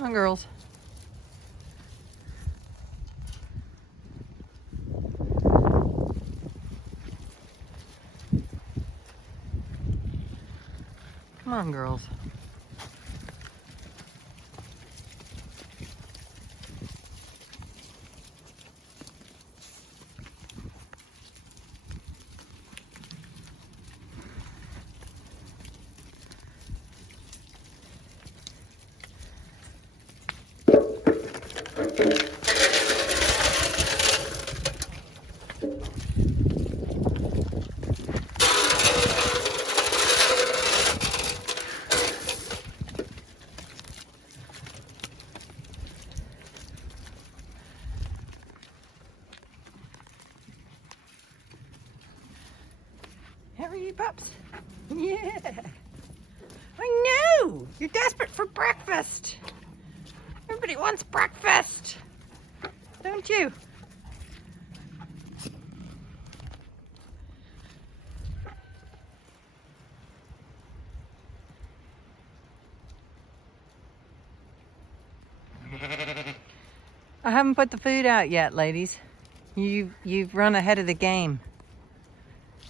Come on, girls. Come on, girls. How are you, pups? Yeah. I know. You're desperate for breakfast. Everybody wants breakfast, don't you? I haven't put the food out yet, ladies. You've run ahead of the game.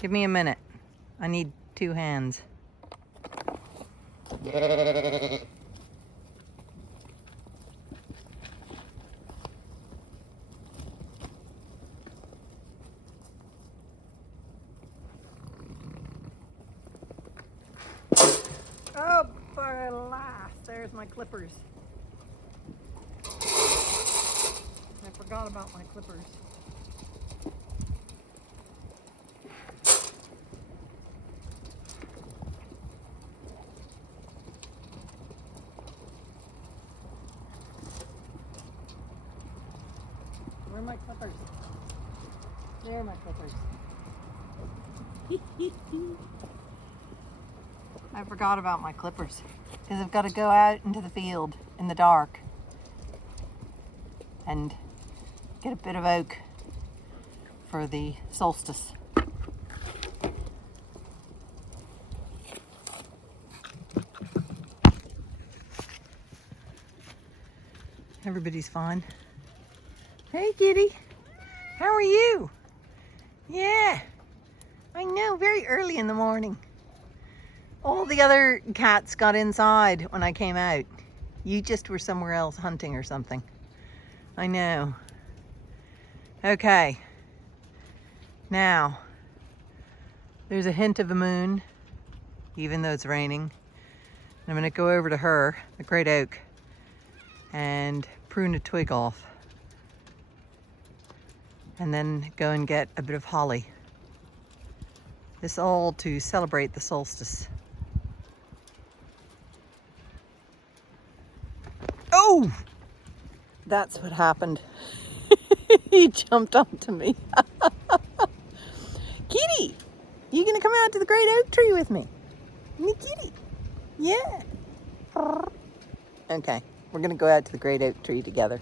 Give me a minute. I need 2 hands. Oh, for last, there's my clippers. I forgot about my clippers. Where are my clippers? There are my clippers. I forgot about my clippers because I've got to go out into the field in the dark and get a bit of oak for the solstice. Everybody's fine. Hey, kitty. How are you? Yeah, I know, very early in the morning. All the other cats got inside when I came out. You just were somewhere else hunting or something. I know. Okay. Now, there's a hint of a moon, even though it's raining. I'm gonna go over to her, the great oak, and prune a twig off. And then go and get a bit of holly. This all to celebrate the solstice. Oh! That's what happened. He jumped onto me. Kitty! You gonna come out to the great oak tree with me? Me kitty? Yeah. Okay, we're gonna go out to the great oak tree together.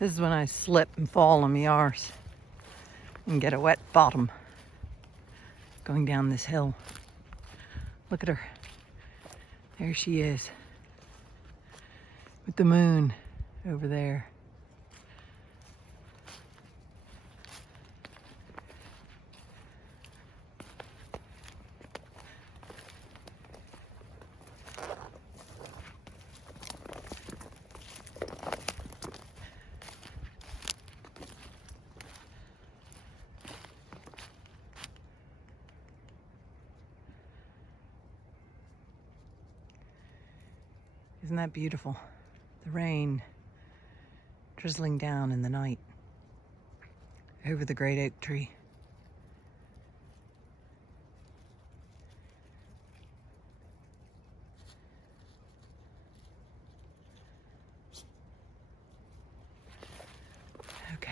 This is when I slip and fall on my arse and get a wet bottom going down this hill. Look at her. There she is with the moon over there. Isn't that beautiful? The rain drizzling down in the night over the great oak tree. Okay.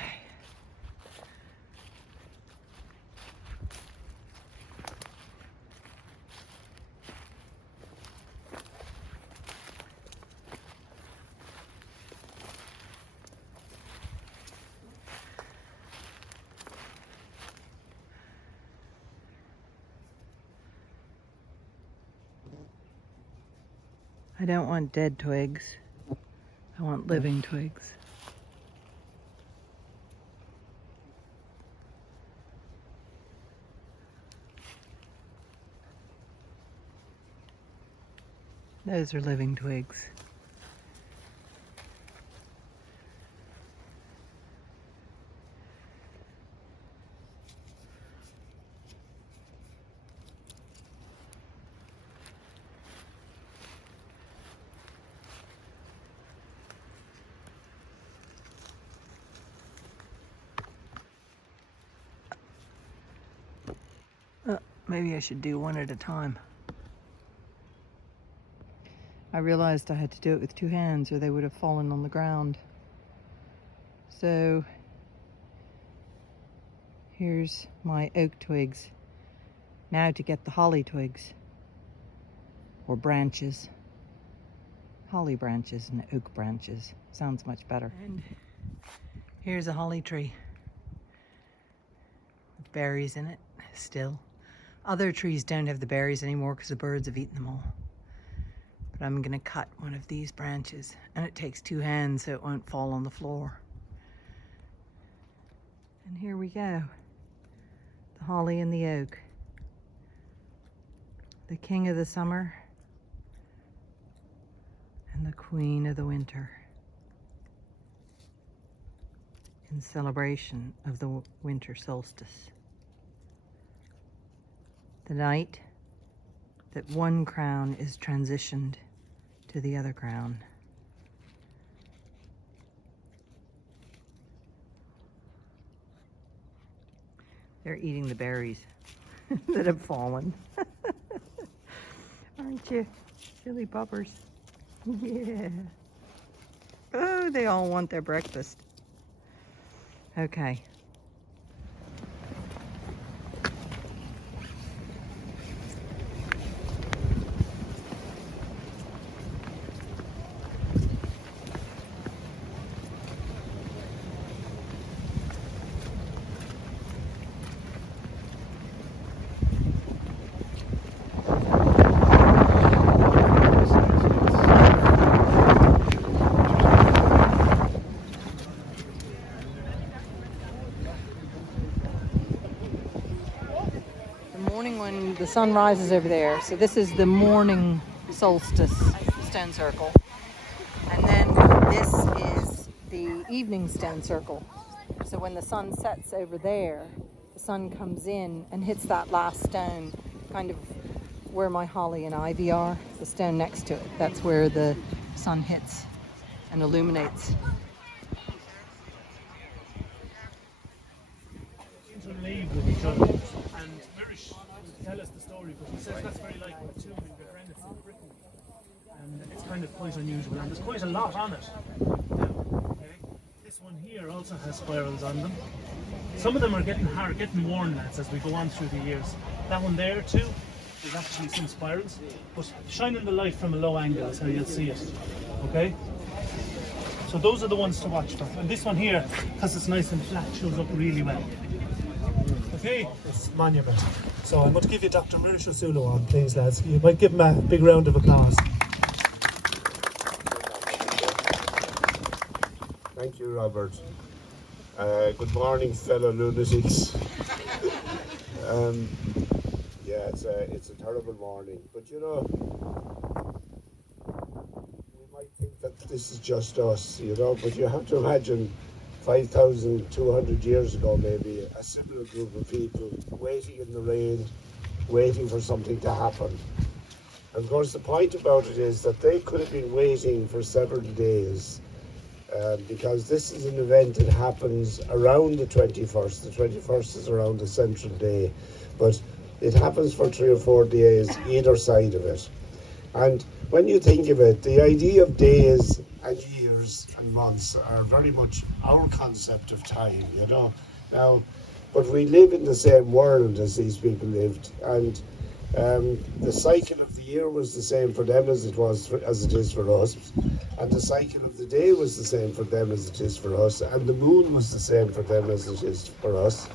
I don't want dead twigs. I want living twigs. Those are living twigs. Maybe I should do one at a time. I realized I had to do it with two hands or they would have fallen on the ground. So here's my oak twigs. Now to get the holly twigs or branches. Holly branches and oak branches. Sounds much better. And here's a holly tree with berries in it still. Other trees don't have the berries anymore because the birds have eaten them all. But I'm gonna cut one of these branches, and it takes two hands so it won't fall on the floor. And here we go. The holly and the oak. The king of the summer and the queen of the winter. In celebration of the winter solstice. The night that one crown is transitioned to the other crown. They're eating the berries that have fallen. Aren't you, silly puppers? Yeah. Oh, they all want their breakfast. Okay. When the sun rises over there. So this is the morning solstice stone circle. And then this is the evening stone circle. So when the sun sets over there, the sun comes in and hits that last stone, kind of where my holly and ivy are, the stone next to it. That's where the sun hits and illuminates. Interleave with each other. And Mirish will tell us the story, but he says that's very like what tomb in Grazing in Britain. And it's kind of quite unusual, and there's quite a lot on it. Okay. This one here also has spirals on them. Some of them are getting hard, getting worn, lads, as we go on through the years. That one there too, there's actually some spirals, but shining the light from a low angle is how you'll see it. Okay? So those are the ones to watch for. And this one here, because it's nice and flat, shows up really well. Okay, it's Monument. So I'm going to give you Dr. Mirish O'Sulu on, please, lads. You might give him a big round of applause. Thank you, Robert. Good morning, fellow lunatics. Yeah, it's a terrible morning, but you know, we might think that this is just us, you know, but you have to imagine 5,200 years ago, maybe, a similar group of people waiting in the rain, waiting for something to happen. And of course, the point about it is that they could have been waiting for several days, because this is an event that happens around the 21st. The 21st is around the central day, but it happens for 3 or 4 days either side of it. And when you think of it, the idea of days and years and months are very much our concept of time, you know. Now, but we live in the same world as these people lived, and the cycle of the year was the same for them as it is for us, and the cycle of the day was the same for them as it is for us, and the moon was the same for them as it is for us.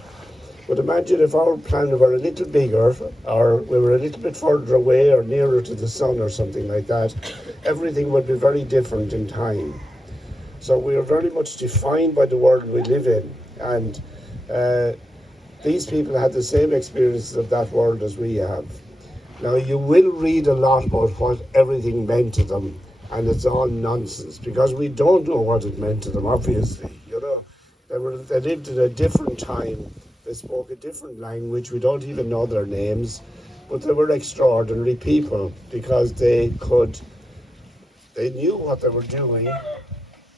But imagine if our planet were a little bigger, or we were a little bit further away or nearer to the sun or something like that, everything would be very different in time. So we are very much defined by the world we live in. And these people had the same experiences of that world as we have. Now, you will read a lot about what everything meant to them, and it's all nonsense, because we don't know what it meant to them, obviously. You know, they lived in a different time. They spoke a different language. We don't even know their names, but they were extraordinary people because they knew what they were doing.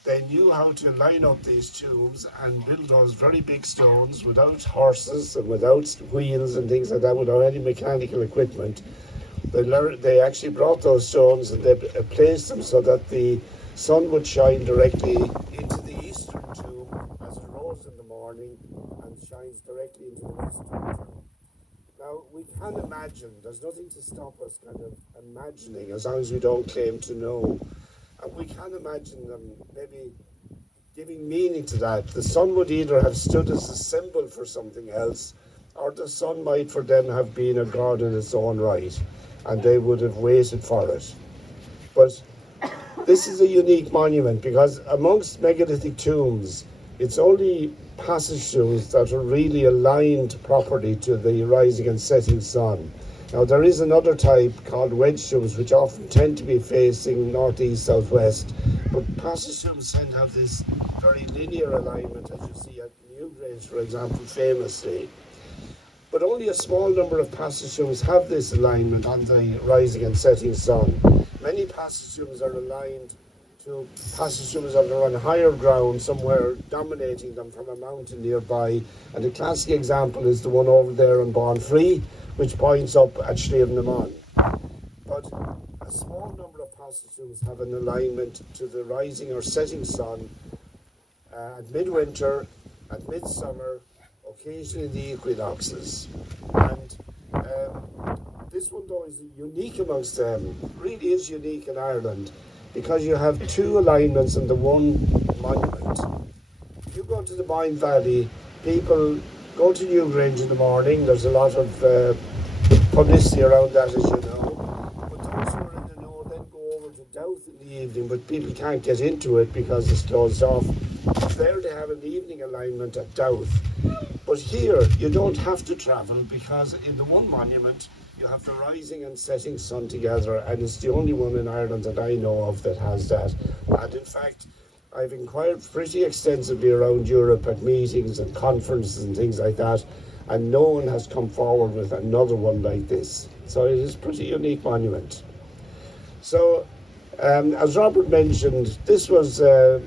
They knew how to line up these tubes and build those very big stones without horses and without wheels and things like that, without any mechanical equipment. They actually brought those stones and they placed them so that the sun would shine directly into the eastern tube as it rose in the morning and shines directly into the western tube. Now, we can imagine, there's nothing to stop us kind of imagining, as long as we don't claim to know. And we can imagine them maybe giving meaning to that. The sun would either have stood as a symbol for something else, or the sun might for them have been a god in its own right, and they would have waited for it. But this is a unique monument because amongst megalithic tombs, it's only passage tombs that are really aligned properly to the rising and setting sun. Now, there is another type called wedge tombs, which often tend to be facing northeast, southwest, but passage tombs tend to have this very linear alignment, as you see at Newgrange, for example, famously. But only a small number of passage tombs have this alignment on the rising and setting sun. Many passage tombs are aligned to passage tombs that are on higher ground, somewhere dominating them from a mountain nearby. And the classic example is the one over there on Bonfree, which points up at Schlevenamon. But a small number of passage tombs have an alignment to the rising or setting sun at midwinter, at midsummer, occasionally the equinoxes. And this one, though, is unique amongst them, really is unique in Ireland, because you have two alignments in the one monument. If you go to the Boyne Valley, people go to Newgrange in the morning. There's a lot of publicity around that, as you know. But those who are in the know then go over to Douth in the evening, but people can't get into it because it's closed off. There they have an evening alignment at Douth. But here, you don't have to travel because in the one monument, you have the rising and setting sun together, and it's the only one in Ireland that I know of that has that. And in fact, I've inquired pretty extensively around Europe at meetings and conferences and things like that, and no one has come forward with another one like this. So it is a pretty unique monument. So, as Robert mentioned, this was, and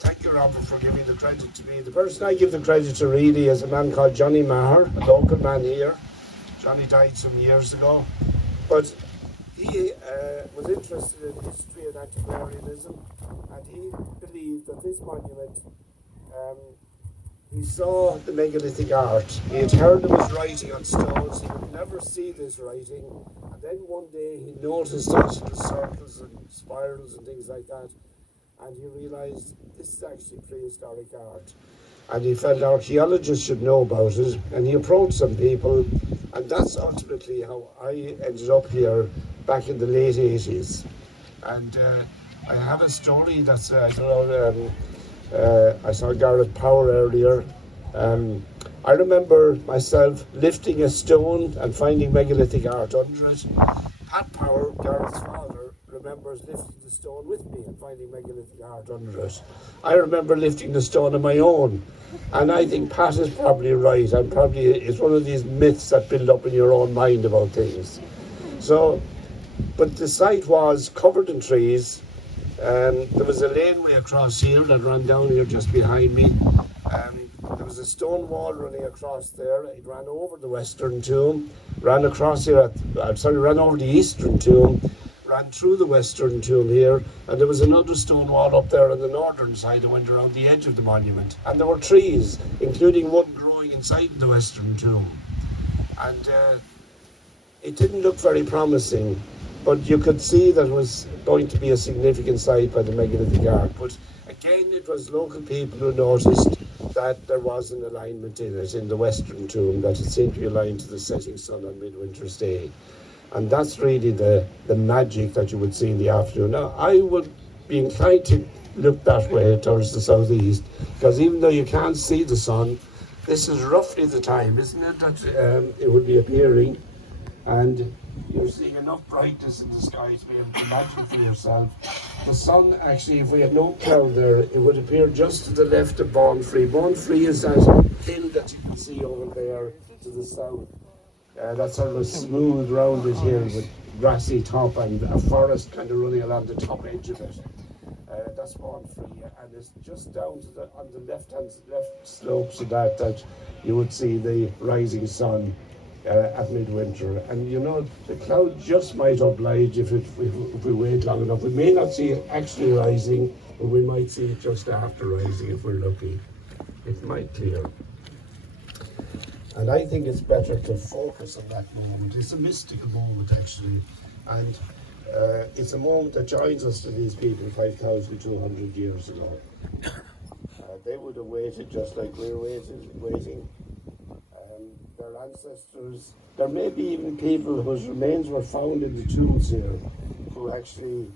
thank you, Robert, for giving the credit to me. The person I give the credit to really is a man called Johnny Maher, a local man here. Johnny died some years ago, but he was interested in history and antiquarianism, and he believed that this monument, he saw the megalithic art. He had heard it was writing on stones. He would never see this writing, and then one day he noticed those little circles and spirals and things like that, and he realized this is actually prehistoric art. And he felt archaeologists should know about it, and he approached some people, and that's ultimately how I ended up here back in the late 80s. And I have a story that's, I saw Garrett Power earlier. I remember myself lifting a stone and finding megalithic art under it. Pat Power, Garrett's father, remembers lifting the stone with me and finding megalithic art under it. I remember lifting the stone on my own, and I think Pat is probably right. It's one of these myths that build up in your own mind about things. So, but the site was covered in trees. There was a laneway across here that ran down here just behind me. There was a stone wall running across there. It ran over the western tomb, ran across here ran over the eastern tomb, ran through the western tomb here, and there was another stone wall up there on the northern side that went around the edge of the monument. And there were trees, including one growing inside the western tomb. And it didn't look very promising, but you could see that it was going to be a significant site by the megalithic art. But again, it was local people who noticed. that there was an alignment in it, in the western tomb, that it seemed to be aligned to the setting sun on midwinter's day. And that's really the magic that you would see in the afternoon. Now, I would be inclined to look that way towards the southeast, because even though you can't see the sun, this is roughly the time, isn't it, that it would be appearing, and you're seeing enough brightness in the sky to be able to imagine for yourself. The sun, actually, if we had no cloud there, it would appear just to the left of Bonfrey. Bonfrey is that hill that you can see over there to the south. That's sort of a smooth, rounded hill with grassy top and a forest kind of running along the top edge of it. That's Bonfrey, and it's just down to the on the left slopes of that you would see the rising sun at midwinter. And you know, the cloud just might oblige if we wait long enough. We may not see it actually rising, but we might see it just after rising if we're lucky. It might clear. And I think it's better to focus on that moment. It's a mystical moment, actually, and it's a moment that joins us to these people 5,200 years ago. They would have waited just like we're waiting. Their ancestors, there may be even people whose remains were found in the tombs here, who actually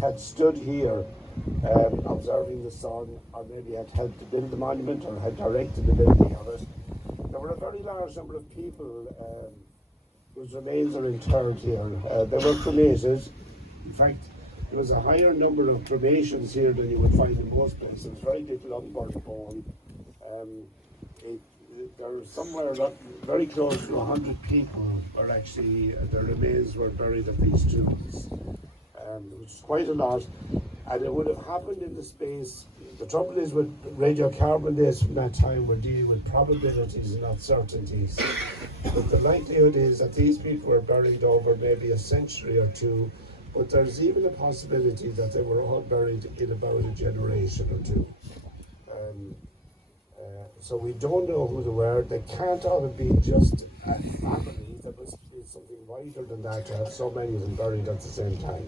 had stood here observing the sun, or maybe had helped to build the monument or had directed the building of it. There were a very large number of people whose remains are interred here. They were cremated. In fact, there was a higher number of cremations here than you would find in most places. Very little unburnt bone. There were somewhere very close to 100 people were actually, their remains were buried at these tombs. It was quite a lot, and it would have happened in the space. The trouble is with radiocarbon dates from that time, we're dealing with probabilities and not certainties. But the likelihood is that these people were buried over maybe a century or two, but there's even a possibility that they were all buried in about a generation or two. So we don't know who they were. They can't all have been just a family. There must be something wider than that to have so many of them buried at the same time.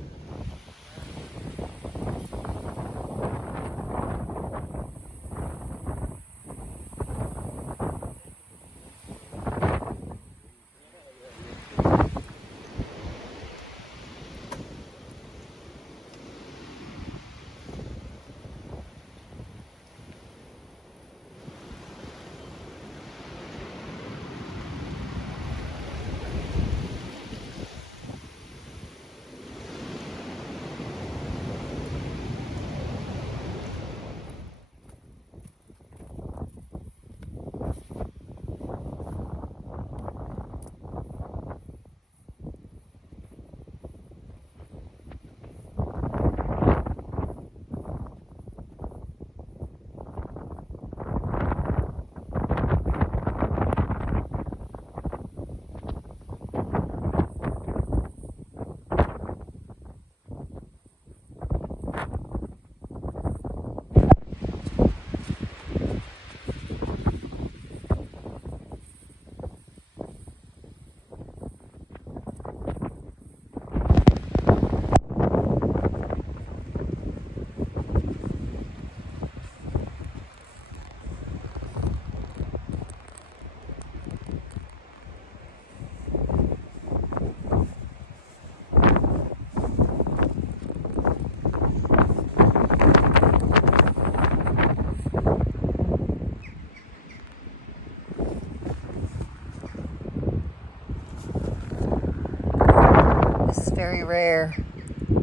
Very rare.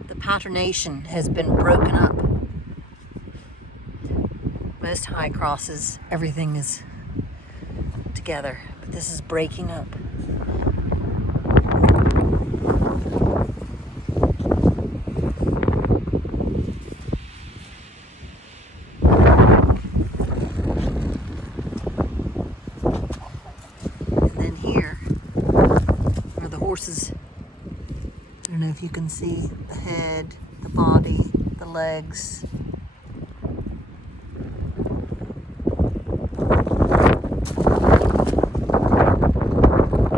The patternation has been broken up. Most high crosses, everything is together, but this is breaking up. And then here are the horses. I don't know if you can see the head, the body, the legs.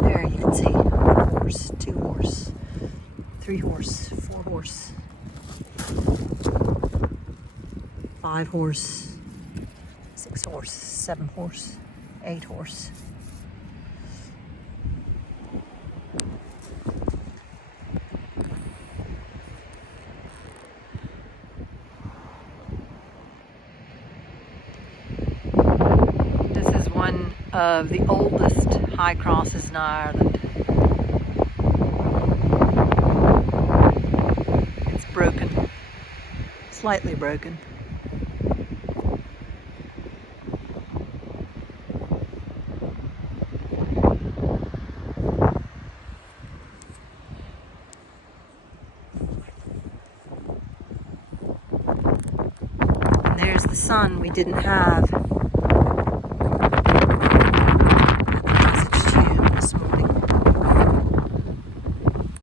There you can see 1 horse, 2 horse, 3 horse, 4 horse, 5 horse, 6 horse. 7 horse, 8 horse. This is one of the oldest high crosses in Ireland. It's broken, slightly broken. There's the sun we didn't have